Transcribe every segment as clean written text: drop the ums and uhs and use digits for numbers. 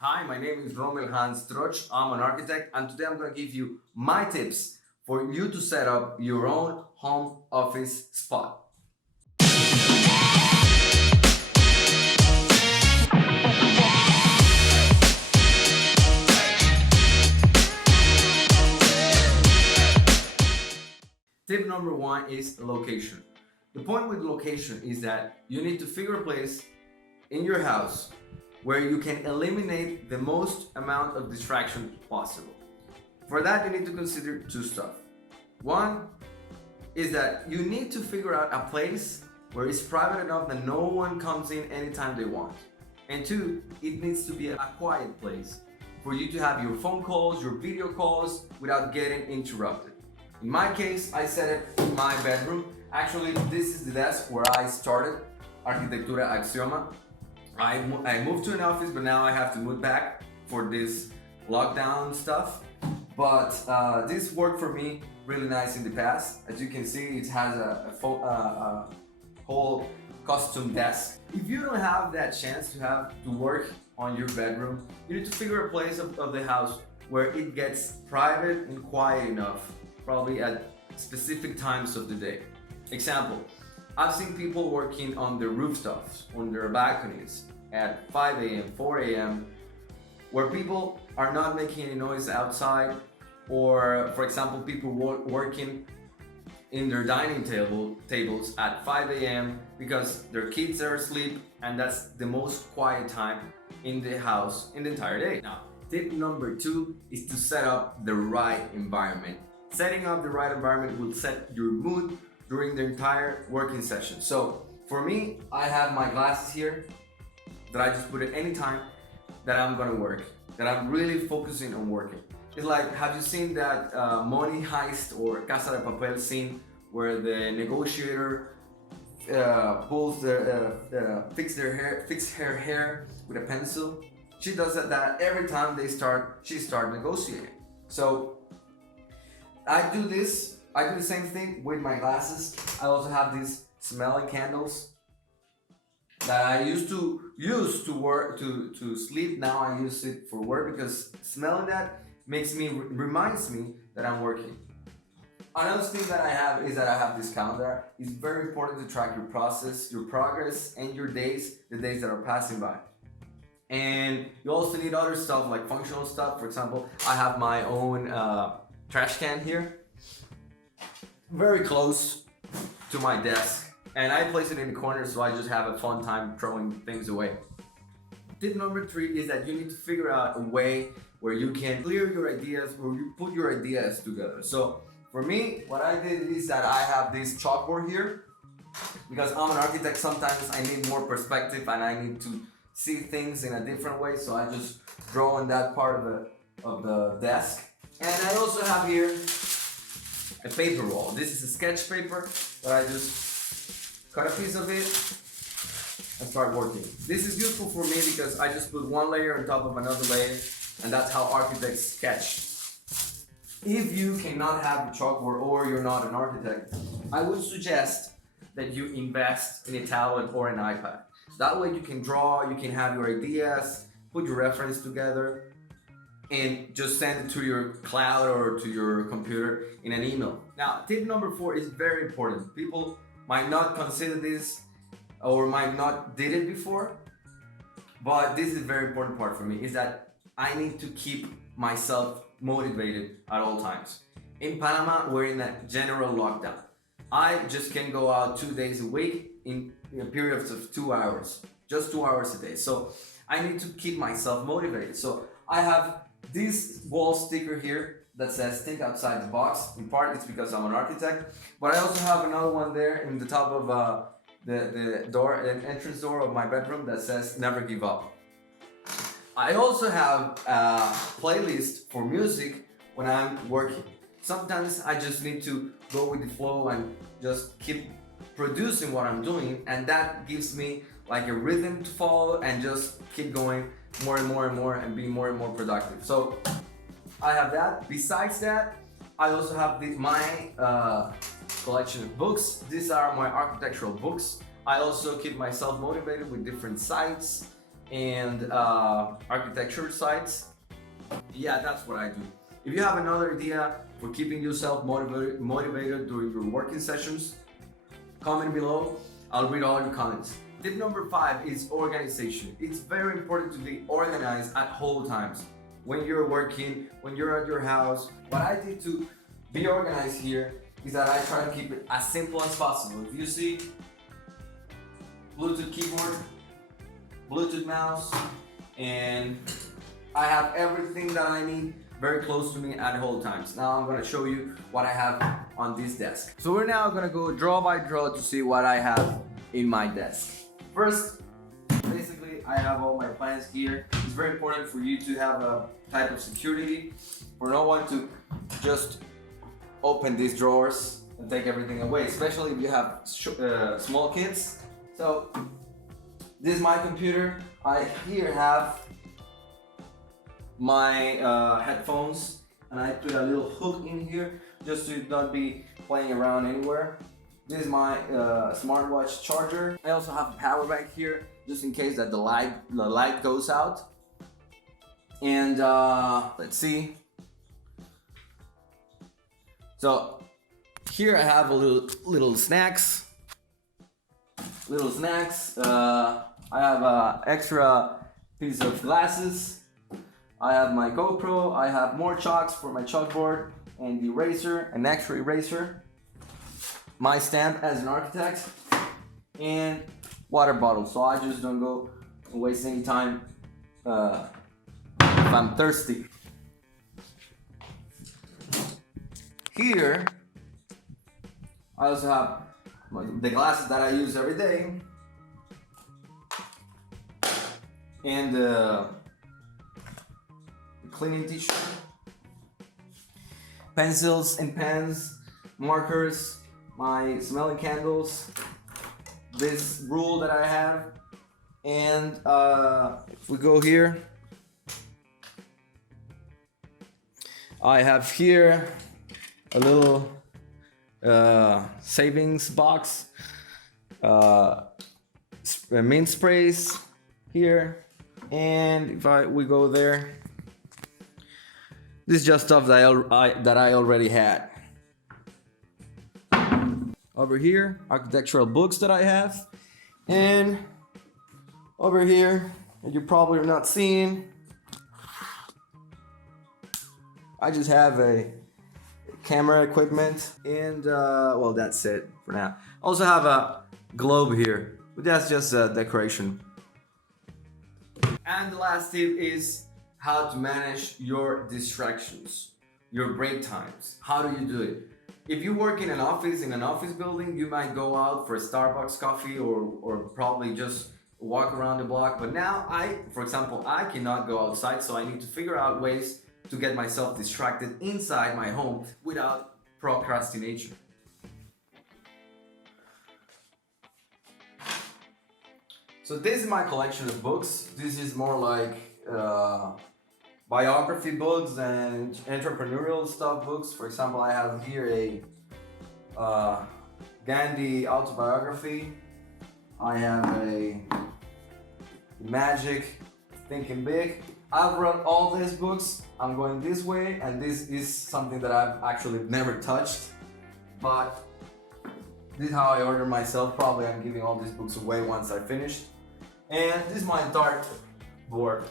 Hi, my name is Romel Hans Troch. I'm an architect, and today I'm going to give you my tips for you to set up your own home office spot. Tip number one is location. The point with location is that you need to figure a place in your house where you can eliminate the most amount of distraction possible. For that, you need to consider two stuff. One is that you need to figure out a place where it's private enough that no one comes in anytime they want. And two, it needs to be a quiet place for you to have your phone calls, your video calls without getting interrupted. In my case, I set it in my bedroom. Actually, this is the desk where I started Arquitectura Axioma. I moved to an office, but now I have to move back for this lockdown stuff. But this worked for me really nice in the past. As you can see, it has a whole custom desk. If you don't have that chance to work on your bedroom, you need to figure a place of the house where it gets private and quiet enough, probably at specific times of the day. Example, I've seen people working on their rooftops, on their balconies at 5 a.m., 4 a.m., where people are not making any noise outside, or for example, people working in their dining tables at 5 a.m. because their kids are asleep, and that's the most quiet time in the house in the entire day. Now, tip number two is to set up the right environment. Setting up the right environment will set your mood during the entire working session. So for me, I have my glasses here that I just put at any time that I'm gonna work, that I'm really focusing on working. It's like, have you seen that Money Heist or Casa de Papel scene where the negotiator fix her hair with a pencil? She does that every time she start negotiating. So I do the same thing with my glasses. I also have these smelling candles that I used to use to work to sleep. Now I use it for work because smelling that reminds me that I'm working. Another thing that I have is that I have this calendar. It's very important to track your process, your progress, and your days, the days that are passing by. And you also need other stuff like functional stuff. For example, I have my own trash can here, very close to my desk, and I place it in the corner so I just have a fun time throwing things away. Tip number three is that you need to figure out a way where you can clear your ideas, where you put your ideas together. So for me, what I did is that I have this chalkboard here because I'm an architect. Sometimes I need more perspective and I need to see things in a different way. So I just draw on that part of the desk. And I also have here a paper roll. This is a sketch paper that I just cut a piece of it and start working. This is useful for me because I just put one layer on top of another layer, and that's how architects sketch. If you cannot have a chalkboard or you're not an architect, I would suggest that you invest in a tablet or an iPad. That way you can draw, you can have your ideas, put your reference together, and just send it to your cloud or to your computer in an email. Now, tip number four is very important. People might not consider this or might not did it before, but this is a very important part for me, is that I need to keep myself motivated at all times. In Panama, we're in a general lockdown. I just can go out 2 days a week in periods of 2 hours, just 2 hours a day. So I need to keep myself motivated. So I have this wall sticker here that says think outside the box. In part it's because I'm an architect, but I also have another one there in the top of the entrance door of my bedroom that says never give up. I also have a playlist for music when I'm working. Sometimes I just need to go with the flow and just keep producing what I'm doing, and that gives me like a rhythm to follow and just keep going more and more and more and be more and more productive. So I have that. Besides that, I also have my collection of books. These are my architectural books. I also keep myself motivated with different sites and architecture sites. Yeah, that's what I do. If you have another idea for keeping yourself motivated during your working sessions, comment below. I'll read all your comments. Tip number 5 is organization. It's very important to be organized at all times. When you're working, when you're at your house, what I did to be organized here is that I try to keep it as simple as possible. If you see Bluetooth keyboard, Bluetooth mouse, and I have everything that I need very close to me at all times. Now I'm gonna show you what I have on this desk. So we're now gonna go draw by draw to see what I have in my desk. First, basically I have all my plans here. It's very important for you to have a type of security for no one to just open these drawers and take everything away, especially if you have small kids. So this is my computer. I here have my headphones, and I put a little hook in here just to not be playing around anywhere. This is my smartwatch charger. I also have a power bank here just in case that the light goes out. And let's see. So here I have a little snacks. I have a extra piece of glasses. I have my GoPro. I have more chalks for my chalkboard and the eraser, an extra eraser. My stamp as an architect, and water bottle, so I just don't go and waste any time if I'm thirsty. Here, I also have the glasses that I use every day, and the cleaning t-shirt, pencils and pens, markers, my smelling candles, this rule that I have, and if we go here, I have here a little savings box, mint sprays here, and if we go there, this is just stuff that I already had. Over here, architectural books that I have, and over here, and you probably are not seeing, I just have a camera equipment, and well, that's it for now. Also have a globe here, but that's just a decoration. And the last tip is how to manage your distractions, your break times. How do you do it? If you work in an office building, you might go out for a Starbucks coffee or probably just walk around the block. But now for example, I cannot go outside, so I need to figure out ways to get myself distracted inside my home without procrastination. So this is my collection of books. This is more like biography books and entrepreneurial stuff books. For example, I have here a Gandhi autobiography. I have a Magic, Thinking Big. I've read all these books. I'm going this way, and this is something that I've actually never touched, but this is how I order myself. Probably I'm giving all these books away once I finish. And this is my dart board.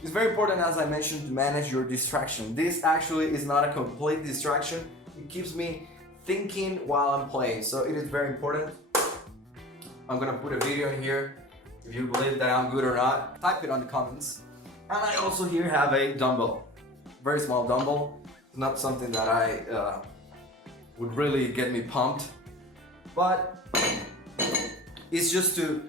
It's very important, as I mentioned, to manage your distraction. This actually is not a complete distraction. It keeps me thinking while I'm playing, so it is very important. I'm gonna put a video in here. If you believe that I'm good or not, type it on the comments. And I also here have a dumbbell, very small dumbbell. It's not something that I would really get me pumped, but it's just to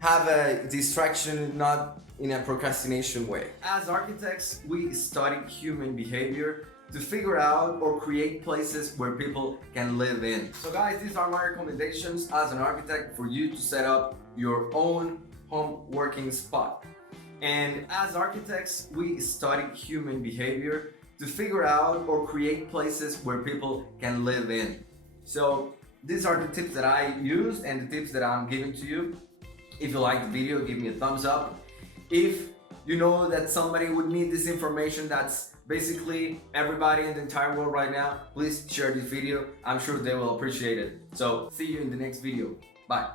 have a distraction, not in a procrastination way. As architects, we study human behavior to figure out or create places where people can live in. So guys, these are my recommendations as an architect for you to set up your own home working spot. And as architects, we study human behavior to figure out or create places where people can live in. So these are the tips that I use and the tips that I'm giving to you. If you like the video, give me a thumbs up. If you know that somebody would need this information, that's basically everybody in the entire world right now, please share this video. I'm sure they will appreciate it. So see you in the next video. Bye.